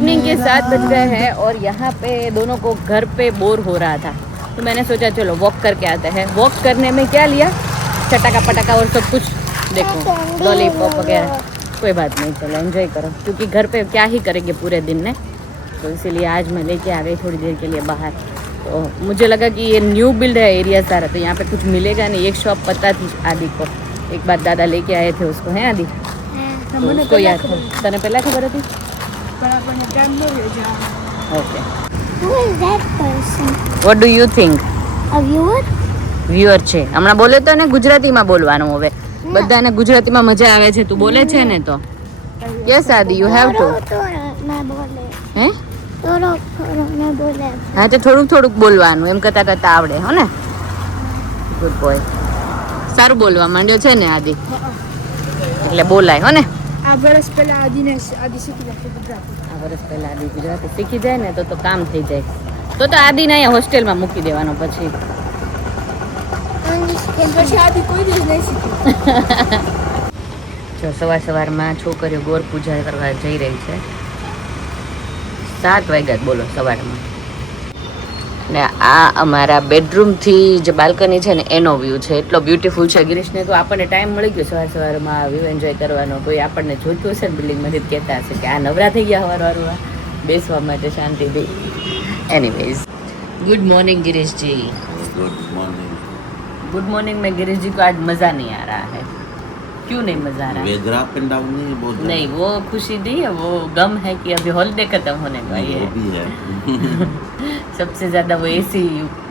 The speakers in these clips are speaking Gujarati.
इवनिंग के 7 बज गए हैं और यहाँ पे दोनों को घर पे बोर हो रहा था, तो मैंने सोचा चलो वॉक करके आते हैं। वॉक करने में क्या लिया, चटाका पटाका और सब कुछ, देखो लॉलीपॉप वगैरह। कोई बात नहीं, चलो एंजॉय करो, क्योंकि घर पे क्या ही करेंगे पूरे दिन में, तो इसीलिए आज मैं लेके आ गई थोड़ी देर के लिए बाहर। तो मुझे लगा कि ये न्यू बिल्ड है एरिया सारा, तो यहाँ पे कुछ मिलेगा नहीं। एक शॉप पता थी आदि को, एक बार दादा लेके आए थे उसको, है आदि? तो उसको याद था। तने पहला खबर थी? Okay, what do you think? Viewer છે હમણાં બોલે તો ને ગુજરાતીમાં બોલવાનું, હવે બધાને ગુજરાતીમાં મજા આવે છે, તું બોલે છે ને તો યસ આદિ યુ હેવ ટુ. હે હા તો થોડુંક થોડુંક બોલવાનું, એમ કરતા કરતા આવડે હો ને. ગુડ બોય, સારું બોલવા માંડ્યો છે ને આદિ, એટલે બોલાય હો ને. આ વર્ષ પહેલા આદિ શીખી જાય ગુજરાતી. આ વર્ષ પહેલા આદિ ગુજરાતી શીખી જાય ને તો કામ થઈ જાય. તો આદિને અહીંયા હોસ્ટેલમાં મૂકી દેવાનો પછી. પછી આદિ કોઈ દિવસ નહીં શીખે. જો સવારમાં છોકરીઓ ગોર પૂજા કરવા જઈ રહી છે. 7 વાગ્યા બોલો સવારમાં. ને આ અમારા બેડરૂમથી જે બાલ્કની છે ને એનો વ્યૂ છે, એટલો બ્યુટીફુલ છે. ગિરીશને તો આપણને ટાઈમ મળી ગયો સવારમાં વ્યૂ એન્જોય કરવાનો. કોઈ આપણને જોઈતું હશે ને બિલ્ડિંગમાંથી કહેતા હશે કે આ નવરા થઈ ગયા સવારમાં બેસવા માટે શાંતિથી. Anyways, good morning Girish ji. Good morning. Good morning में गिरीश जी को आज मज़ा नहीं आ रहा है. क्यों नहीं मज़ा आ रहा है? वेदर अप एंड डाउन नहीं बहुत. नहीं, वो खुशी नहीं है, वो गम है कि अभी हॉलीडे खत्म होने का वो है. भी है. सबसे ज़्यादा वो एसी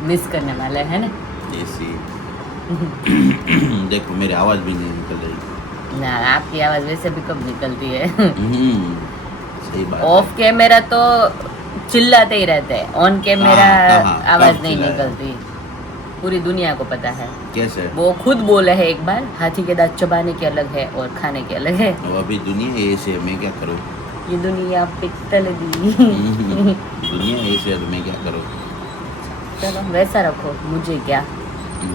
मिस करने वाला है ना. एसी. देखो मेरी आवाज़ भी नहीं निकल रही. ना, आपकी आवाज़ वैसे भी कब निकलती है. सही बात. ऑफ कैमरा तो चिल्लाते ही रहते हैं, ऑन कैमरा आवाज़ नहीं चिल्लाए. निकलती. पूरी दुनिया को पता है. कैसे? वो खुद बोले है एक बार, हाथी के दांत चबाने के अलग है और खाने के अलग है. अब अभी दुनिया ऐसे है, मैं क्या करूँ? ये दुनिया पिक्तल दी. दुनिया ऐसे है तो मैं क्या करूँ? चलो वैसा रखो, मुझे क्या.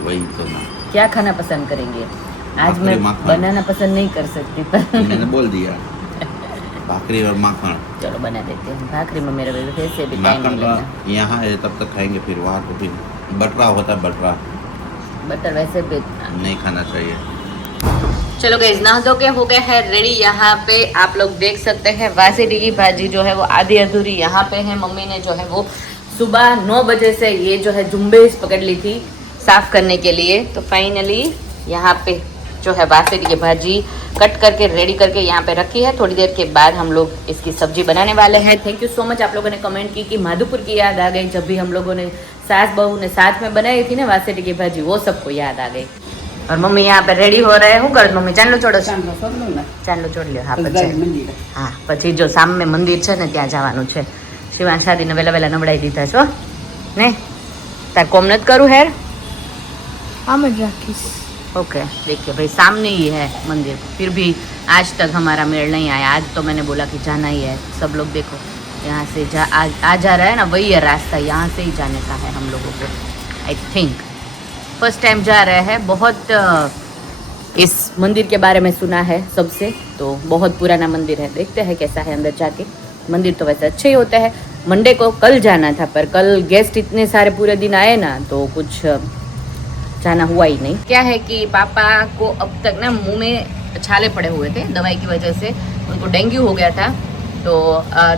वही तो ना. क्या खाना पसंद करेंगे? आज मैं माखन. बनाना पसंद नहीं कर सकती पर मैंने बोल दिया. भाकरी और माखन. चलो बना देते हैं. भाकरी में मेरे वैसे भी टाइम माखन नहीं का लगता. यहाँ है तब तक खाएंगे, फिर वहाँ तो फिर बटरा होता है. बटरा बटर वैसे भी नहीं खाना चाहिए. चलो गाइस, नहा धो के हो गए हैं रेडी. यहाँ पे आप लोग देख सकते हैं वासीडी की भाजी जो है वो आधी अधूरी यहाँ पे है. मम्मी ने जो है वो सुबह 9 बजे से ये जो है झुम्बेश पकड़ ली थी साफ करने के लिए. तो फाइनली यहाँ पे जो है वासीडी की भाजी कट करके रेडी करके यहाँ पे रखी है. थोड़ी देर के बाद हम लोग इसकी सब्जी बनाने वाले हैं. Thank you so much. आप लोगों ने कमेंट की कि माधोपुर की याद आ गई जब भी हम लोगों ने सास बहू ने साथ में बनाई थी ना वासीडी की भाजी, वो सबको याद आ गई. और मम्मी यहाँ पे रेडी हो रहे हैं. શું કરો મમ્મી? ચાંદલો છોડો. ચાંદલો છોડ લ્યો. હા પછી હા પછી જો સામે મંદિર છે ને ત્યાં જવાનું છે. શિવાન શાદીને વહેલા વહેલા નવડાવી દીધા છો ને. તાર કોમ નથી કરું હેર? આમ જ રાખીશ. ओके, देखिए भाई सामने ही है मंदिर, फिर भी आज तक हमारा मेल नहीं आया. आज तो मैंने बोला कि जाना ही है. सब लोग देखो यहाँ से आ जा रहा है ना, वही है रास्ता, यहाँ से ही जाने का है हम लोगों को. आई थिंक फर्स्ट टाइम जा रहे हैं. बहुत इस मंदिर के बारे में सुना है सबसे, तो बहुत पुराना मंदिर है. देखते हैं कैसा है अंदर जाके. मंदिर तो वैसे अच्छे ही होते हैं. मंडे को कल जाना था पर कल गेस्ट इतने सारे पूरे दिन आए ना तो कुछ जाना हुआ ही नहीं. क्या है कि पापा को अब तक ना मुंह में छाले पड़े हुए थे दवाई की वजह से. उनको डेंगू हो गया था, तो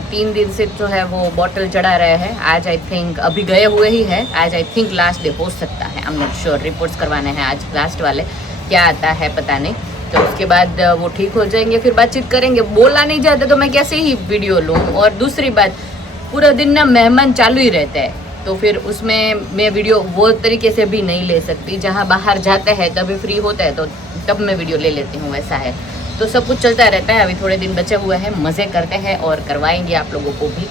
3 दिन से जो है वो बॉटल चढ़ा रहे हैं. आज आई थिंक अभी गए हुए ही है. आज आई थिंक लास्ट डे हो सकता है. I am not sure. Reports करवाने हैं आज लास्ट वाले, क्या आता है पता नहीं. तो उसके बाद वो ठीक हो जाएंगे, फिर बातचीत करेंगे. बोला नहीं जाता तो मैं कैसे ही वीडियो लूँ. और दूसरी बात, पूरा दिन ना मेहमान चालू ही रहते हैं, तो फिर उसमें मैं वीडियो वो तरीके से भी नहीं ले सकती. जहाँ बाहर जाते हैं तभी फ्री होता है तो तब मैं वीडियो ले लेती हूँ, वैसा है. तो सब कुछ चलता रहता है. अभी थोड़े दिन बचे हुए हैं, मज़े करते हैं और करवाएंगे आप लोगों को भी.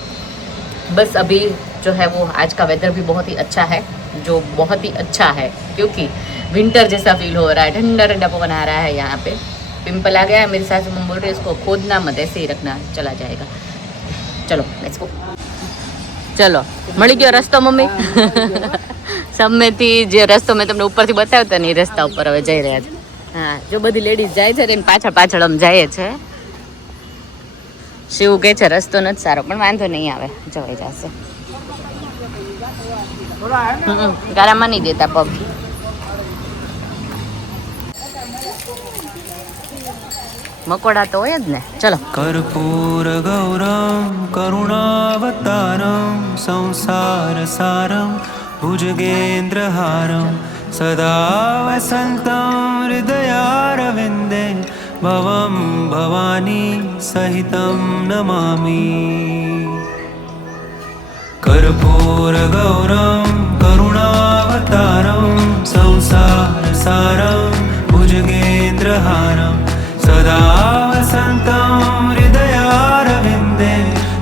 बस अभी जो है वो आज का वेदर भी बहुत ही अच्छा है, जो बहुत ही अच्छा है क्योंकि विंटर जैसा फील हो रहा है. ठंडा ठंडा पवन आ रहा है. यहाँ पे पिंपल आ गया है. मेरी सासू मम्मी बोल रही है इसको खोदना मत, ऐसे ही रखना, चला जाएगा. चलो लेट्स गो. चलो મળી ગયો રસ્તો મમ્મી. સામેથી જે રસ્તો મેં તમને ઉપરથી બતાવ્યો હતો ને એ રસ્તા ઉપર હવે જઈ રહ્યા છે. હા જો બધી લેડીઝ જાય છે ને પાછળ પાછળ આમ જાય છે. શિવ કહે છે રસ્તો નથી સારો, પણ વાંધો નહીં આવે, જવાઈ જશે. ગારામાં નહીં દેતા પગ. મકોડા તો હોય જ ને. ચલો. कर्पूर गौरम करुणावतारम संसार सारम भुजगेन्द्रहारम सदा वसन्तं हृदयारविन्दे भवं भवानी सहितं नमामि. कर्पूर गौरम करुणावतारम संसार सारम भुजगेन्द्रहारम सदा वसन्तं हृदयारविन्दे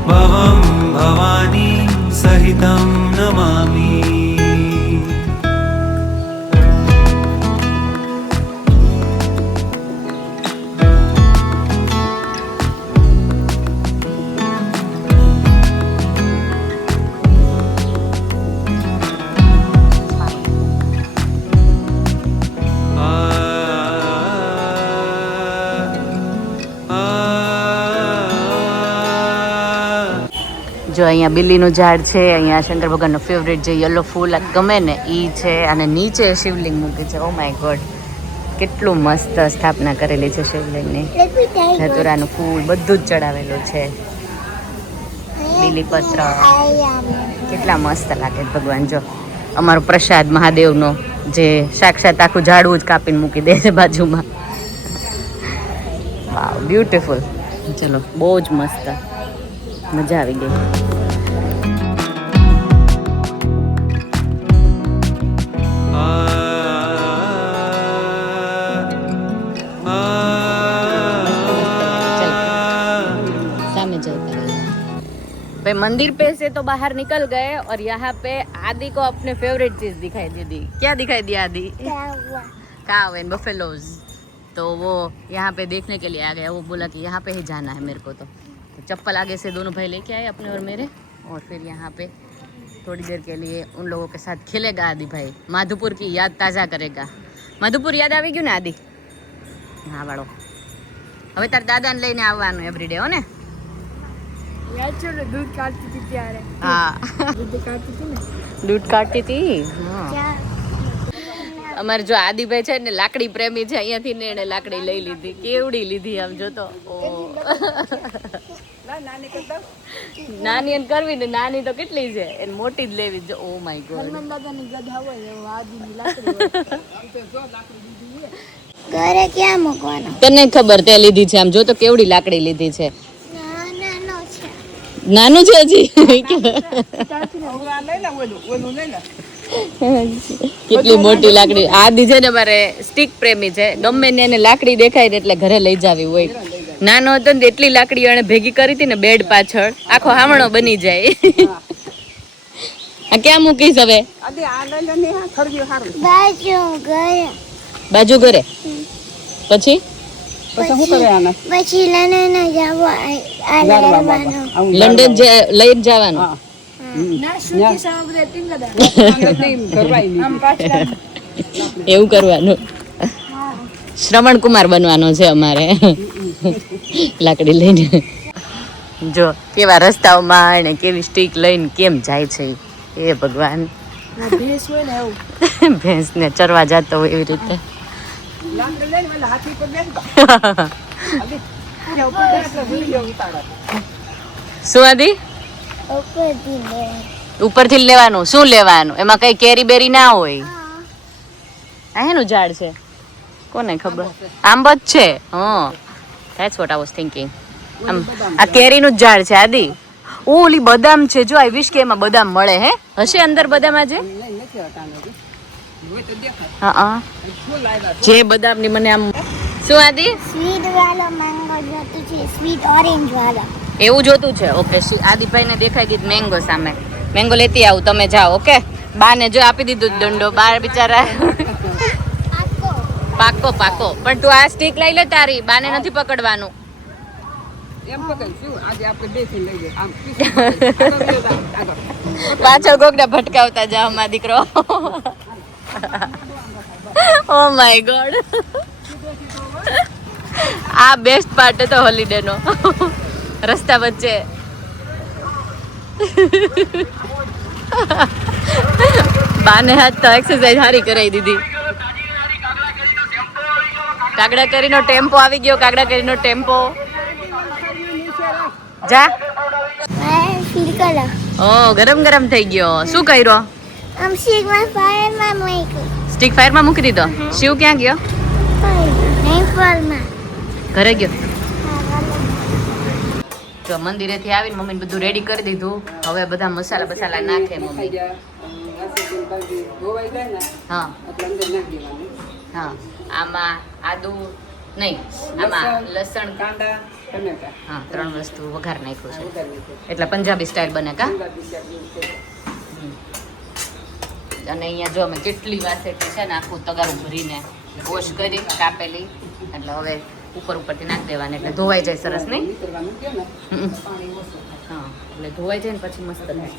भवं भवानी सहितं नमामि. જો અહીંયા બિલ્લીનું ઝાડ છે, અહીંયા શંકર ભગવાનનો ફેવરેટ જે યલો ફૂલ ગમે ને એ છે, અને નીચે શિવલિંગ મૂકી છે. ઓ માય ગોડ, કેટલું મસ્ત સ્થાપના કરેલી છે શિવલિંગની. ધતુરાનું ફૂલ બધું જ ચડાવેલું છે, બીલીપત્ર, કેટલા મસ્ત લાગે ભગવાન. જો અમારો પ્રસાદ મહાદેવનો, જે સાક્ષાત આખું ઝાડવું જ કાપીને મૂકી દે છે બાજુમાં. વાવ, બ્યુટીફુલ. ચલો, બહુ જ મસ્ત, મજા આવી ગઈ. भाई मंदिर पे से तो बाहर निकल गए और यहाँ पे आदि को अपने फेवरेट चीज दिखाई दे दी. क्या दिखाई दिया आदि? काव एंड बफेलोज. तो वो यहाँ पे देखने के लिए आ गया. वो बोला कि यहाँ पे ही जाना है मेरे को. तो चप्पल आगे से दोनों भाई लेके आए अपने और मेरे, और फिर यहाँ पे थोड़ी देर के लिए उन लोगों के साथ खेलेगा आदि भाई. माधुपुर की याद ताज़ा करेगा. माधुपुर યાદ આવી ગયું ને આદિ? હા વાળો, હવે તાર દાદાને લઈને આવવાનું એવરીડે હો ને? याद चलो दूध काटती थी ત્યારે. હા, दूध काटती थी ना. દૂધ કાઢતી હતી. હા, અમારે જો આદિભાઈ છે ને લાકડી પ્રેમી છે, અહીંયાથી ને એને લાકડી લઈ લીધી. કેવડી લીધી આમ જોતો. નાની એને કરવી ને, નાની તો કેટલી છે, એને મોટી જ લેવી. જો ઓ માય ગોડ, હનુમાન દાદાની ગધા હોય એવો આદિની લાકડી હોય. ઘરે ક્યાં મૂકવાનો? તને ખબર તે લીધી છે? આમ જો તો કેવડી લાકડી લીધી છે. નાનો છે. નાનું છે હજી. કેટલી મોટી લાકડી. આદિ છે ને મારે સ્ટીક પ્રેમી છે, ગમે ને એને લાકડી દેખાય ને એટલે ઘરે લઈ જાવી હોય. નાનો હતો ને એટલી લાકડીઓ એને ભેગી કરી હતી ને બેડ પાછળ, આખો હામણો બની જાય. આ ક્યાં મૂકીશ હવે? બાજુ ઘરે. પછી પછી લંડન જવો લંડન લઈ જવાનું. ના શું સામગ્રી તીન ગધા. એવું કરવાનું. શ્રવણ કુમાર બનવાનો છે અમારે લાકડી લઈને. જો કેવા રસ્તાઓમાં અને કેવી સ્ટીક લઈને કેમ જાય છે એ ભગવાન. ભેંસ હોય ને એવું. ભેંસને ચરવા જતો હોય એવી રીતે. શું આદિ? ઉપરથી લેવાનું. શું લેવાનું? એમાં કઈ કેરી બેરી ના હોય. આ એનું ઝાડ છે, કોને ખબર? આંબો જ છે. હા, that's what I was thinking. આ કેરીનું જ ઝાડ છે આદિ. ઓલી બદામ છે, જો આઈ વિશ કે એમાં બદામ મળે. હે, હશે અંદર બદામ આજે? હા, જે બદામની મને આમ. શું આદિ? સ્વીટ વાળો મેંગો જોતું છે, સ્વીટ ઓરેન્જ વાળો. એવું જોતું છે? ઓકે, આદિભાઈ ને દેખાઈ ગઈ મેંગો સામે. મેંગો લેતી આવું, તમે જાઓ. ઓકે, બા ને જો આપી દીધું દંડો. બાર બિચારા. પાકો પાકો. પણ તું આ સ્ટીક લઈ લે તારી. બાને નથી પકડવાનું. પાછળ કોકને ભટકાવતા જાઓ માં દીકરો. ઓ માય ગોડ, આ બેસ્ટ પાર્ટ હતો હોલિડે નો. રસ્તા વચ્ચે બાને હાથ તો એક્સરસાઇઝ સારી કરાવી દીધી. કાગડા કરીનો ટેમ્પો આવી ગયો. કાગડા કરીનો ટેમ્પો જા. ફીલ કરો ઓ ગરમ ગરમ થઈ ગયો. શું કર્યો? આમ શીખમાં ફાયરમાં મૂકી સ્ટીક ફાયરમાં મૂકી દીધો. શિવ ક્યાં ગયો? નહીં ફળમાં ઘરે ગયો. જો મંદિરેથી આવીને મમ્મીને બધું રેડી કરી દીધું. હવે બધા મસાલા બસાલા નાખે મમ્મી. હા હા આમાં આદુ નહીં, આમાં લસણ કાંદા હા 3 વસ્તુ વઘાર નાખ્યું છે એટલે પંજાબી સ્ટાઇલ બને કા. અને અહીંયા જો અમે કેટલી વાસેટી છે ને આખું તગારું ભરીને વોશ કરી કાપેલી એટલે હવે ઉપરથી નાખી દેવાની એટલે ધોવાઈ જાય સરસ નહીં. હા એટલે ધોવાઈ જાય ને પછી મસ્ત થાય.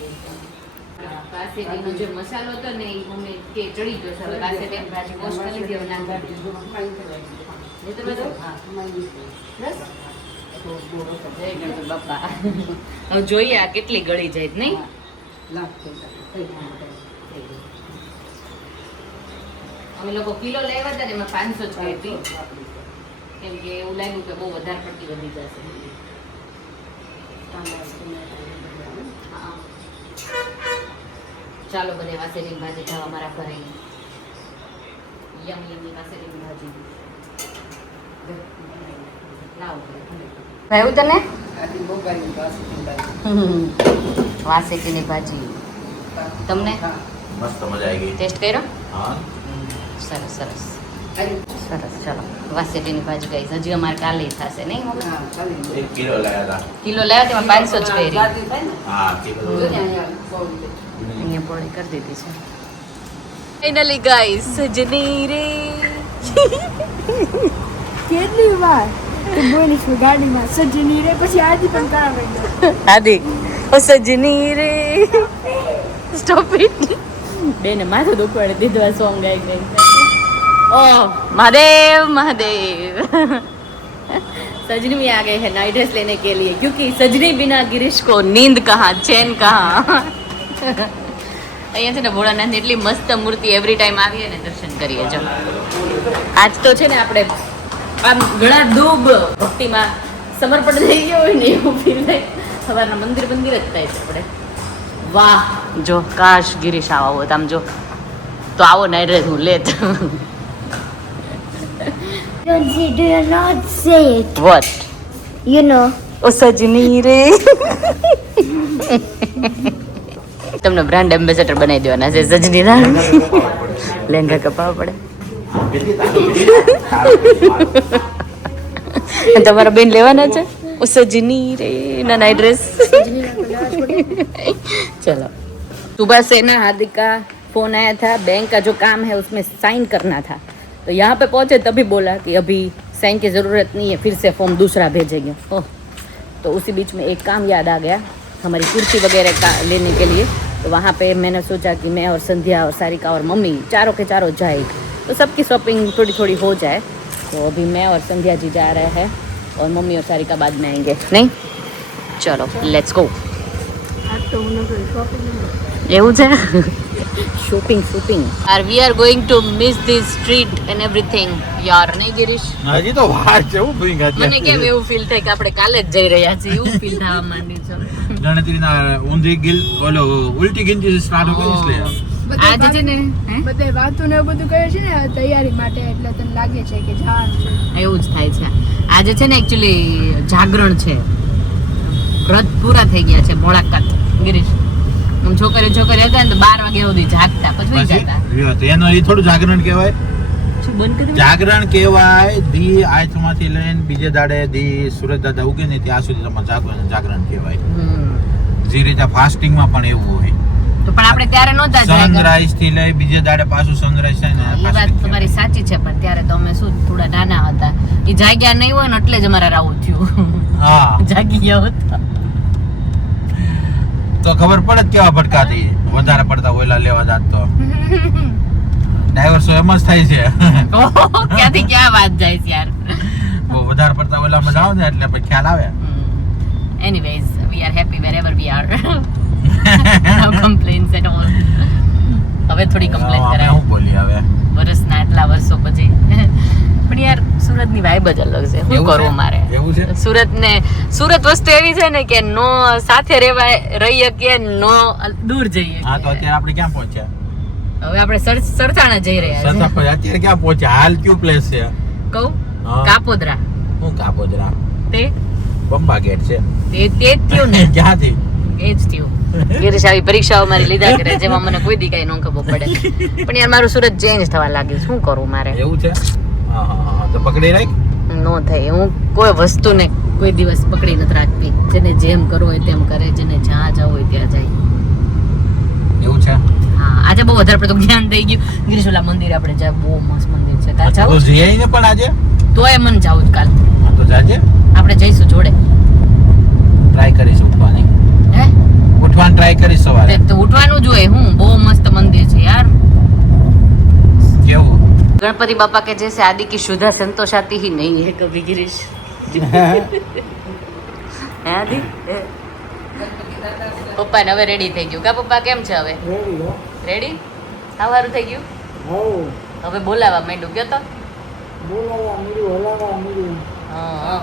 કાસેટીનો જે મસાલો હતો ને એ મમ્મી કે ચડી ગયો છે. હવે કાસેટીની ભાજી વોશ કરી લીધી હવે નાખી દીધી. બાપા હવે જોઈએ આ કેટલી ગળી જાય નહીં. અમે લોકો કિલો લાવ્યા હતા ને એમાં 500 જ હતી કેમ કે એવું લાગ્યું કે બહુ વધારે પડતી વધી જશે. ચાલો બધે વાસેલીની ભાજી ખાવા મારા ઘરે. યમી વાસેલીની ભાજી લાવો ભાઈ તને વાસેલીની ભાજી તમને મસ્ત મજા આવી ગઈ. ટેસ્ટ કર્યો? હા સરસ સરસ સરસ. ચાલો વાસેટીની ભાજી ગઈ. હજી અમારે કાલે થશે નહીં મમ્મી? 1 કિલો લાયા હતા. કિલો લાવ્યા તેમાં 500 જ કરી. હા કિલો અહીંયા પોળી કરી દીધી છે. ફાઇનલી ગાઈસ સજની રે કેટલી વાર બોલીશું ગાડીમાં સજની રે પછી આજી પણ કરાવે આદિ ઓ સજની રે સ્ટોપ ઇટ. બેને માથું દુખવાડી દીધું આ સોંગ ગાઈ ગઈ. ઓહ महादेव महादेव सजनी भी आ गए हैं नाइट ड्रेस लेने के लिए क्योंकि सजनी बिना गिरीश को नींद कहाँ चैन कहाँ. અહીંયા છે ને ભોળાનાથની એટલી મસ્ત મૂર્તિ એવરી ટાઈમ આવીએ ને દર્શન કરીએ. જો આજ તો છે ને આપણે આમ ઘણા ડૂબ ભક્તિમાં સમર્પણ થઈ ગયો હોય ને એવું ફીલ થાય. સવારના મંદિર જ થાય છે આપણે. વાહ જો કાશ ગિરીશ આવો હોત આમ જો તો આવો નાઈટ ડ્રેસ હું લેત. do you not say it what you know ઓ સજની રે. તમને બ્રાન્ડ એમ્બેસેડર બનાવી દેવાના છે સજની ના. લહેંગા કપાવવા પડે. તમારા બેન લેવાના છે ઓ સજની રે ના નાइट ड्रेस. चलो सुबह से ना हार्दिक का फोन आया था. बैंक का जो काम है उसमें साइन करना था तो यहाँ पे पहुँचे तभी बोला कि अभी साइन की ज़रूरत नहीं है, फिर से फॉर्म दूसरा भेजेंगे. ओह तो उसी बीच में एक काम याद आ गया हमारी कुर्सी वगैरह का लेने के लिए. तो वहाँ पे मैंने सोचा कि मैं और संध्या और सारिका और मम्मी चारों के चारों जाए तो सबकी शॉपिंग थोड़ी थोड़ी हो जाए. तो अभी मैं और संध्या जी जा रहे हैं और मम्मी और सारिका बाद में आएंगे. नहीं चलो लेट्स गो. એવું છે shopping are we are going to miss this street and everything યાર નહીં ગિરીશ? હજી તો વાર છે હું ભૂઈ ગયા. મને કેમ એવું ફીલ થાય કે આપણે કાલે જ જઈ રહ્યા છીએ એવું ફીલ થવા માંડી છે. ગણતરીના ઊંધી ગિલ ઓલો ઉલટી ગિનતી સ્ટાર્ટ હો ગઈ એટલે આજે છે ને બધે વાતો ને એવું બધું કહે છે ને આ તૈયારી માટે એટલે તને લાગે છે કે જવાનું છે. એવું જ થાય છે. આજે છે ને એકચ્યુઅલી જાગરણ છે. વ્રત પૂરા થઈ ગયા છે. મોળાકાત ગિરીશ છોકરીઓ હતા ને તો 12 વાગ્યા સુધી જાગતા પછી જતા. એનો એ થોડું જાગરણ કહેવાય. શું બંધ કરી? જાગરણ કહેવાય દી આથમાંથી લઈને બીજે દાડે દી સૂરજ દાદા ઉગે ને ત્યાં સુધી તમારે જાગરણ કહેવાય. જે રીતે ફાસ્ટિંગમાં પણ એવું હોય તો પણ આપણે ત્યારે નહોતા જાગ્યા. સનરાઈઝ થી લઈ બીજે દાડે પાછું સનરાઈઝ થાય ને એ વાત તમારી સાચી છે પણ ત્યારે તો અમે શું થોડા નાના હતા. એ જાગ્યા નહીં હોય ને એટલે જ અમારા રાવું થયું. હા જાગી ગયા હોત તો ખબર પડે કેવા ભટકાતી વધારે પડતા ઓયલા લેવા જાત તો ડાયવર્સો એમ જ થાય છે. ક્યાંથી ક્યાં વાત જાય છે યાર. બહુ વધારે પડતા ઓયલામાં જાવ ને એટલે પછી ખ્યાલ આવે. Anyways, we are happy wherever we are. No complaints at all. હવે થોડી કમ્પ્લેન અમે કરાય શું બોલીએ હવે વર્ષના આટલા વર્ષો પછી. પણ યાર સુરતની વાઇબ જ અલગ છે. શું એવું કરવું છે? મારે? એવું છે? સુરત વસ્તુ એવી છે ને કે નો સાથે રહીએ કે નો દૂર જઈએ. હા તો અત્યારે આપણે ક્યાં પહોંચ્યા હવે આપણે સરથાણા જઈ રહ્યા છીએ. સરતા અત્યારે ક્યાં પહોંચ્યા હાલ કયું પ્લેસ છે કહું હા. કાપોદ્રા. હું કાપોદરા તે બંબા ગેટ છે તે જ થયું ને. ક્યાંથી એ જ થયું. ગિરીશ આવી પરીક્ષાઓ મારી લીધા કરે જેમાં મને કોઈ દી કઈ ન ખબર પડે. પણ યાર મારું સુરત ચેન્જ થવા લાગ્યું. શું કરું મારે? એવું છે હા હા હા તો પકડી રાખ નો થાય. હું કોઈ વસ્તુને કોઈ દિવસ પકડી નથી રાખતી. જેને જેમ કરવું હોય તેમ કરે, જેને જ્યાં જવું હોય ત્યાં જાય. એવું છે હા આજે બહુ વધારે પડતું જ્ઞાન થઈ ગયું. ગિરીશોલા મંદિર આપણે જાય બહુ મસ્ત મંદિર છે. કાલ તો જાવ જઈએ ને પણ આજે તોય મન જાવું જ કાલ. હા તો જાજે આપણે જઈશું જોડે. ટ્રાય કરીશ ઉઠવાની હે ઉઠવાની ટ્રાય કરીશ સવારે તો ઉઠવાનું જ હોય. હું બહુ મસ્ત મંદિર છે યાર. કેવું गणपति बापा के जैसे आदि की शुद्धा संतोष आती ही नहीं है कभी गिरीश. હે આદि? પપ્પા ને હવે રેડી થઈ ગયું કા? પપ્પા કેમ છે હવે? રેડી? સારું થઈ ગયું? હવે બોલાવા માંડ્યું ગયો તો હા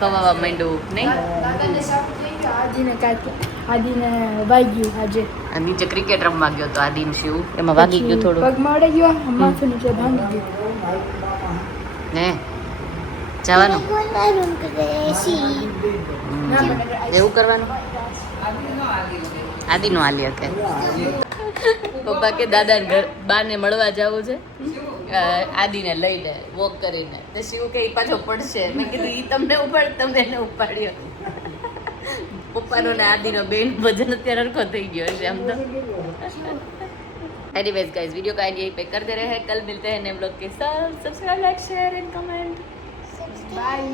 ખવાવા માંડ્યું નહીં? આદિને વાગ્યું આજે આ નીચે ક્રિકેટ રમવા ગયો તો આદિન શિવ એમાં વાગી ગયું થોડું પગ મળે ગયો માથું નીચે ભાંગી ગયું ને જવાનું बोलना रूम के ऐसी એવું કરવાનું. આદિનો આલી કે પપ્પા કે દાદા ઘર બાને મળવા જવું છે આદિને લઈને વોક કરીને. તો શિવ કે ઈ પાછો પડશે. મેં કીધું ઈ તમને તમે એને ઉપાડ્યો. પપ્પાનો ને આદિનો બેન વજન અત્યારે હરખો થઈ ગયો છે આમ તો. एनीवेज गाइस वीडियो का यहीं पे कर दे रहे हैं. कल मिलते हैं नए ब्लॉग के साथ. Subscribe like share and comment. By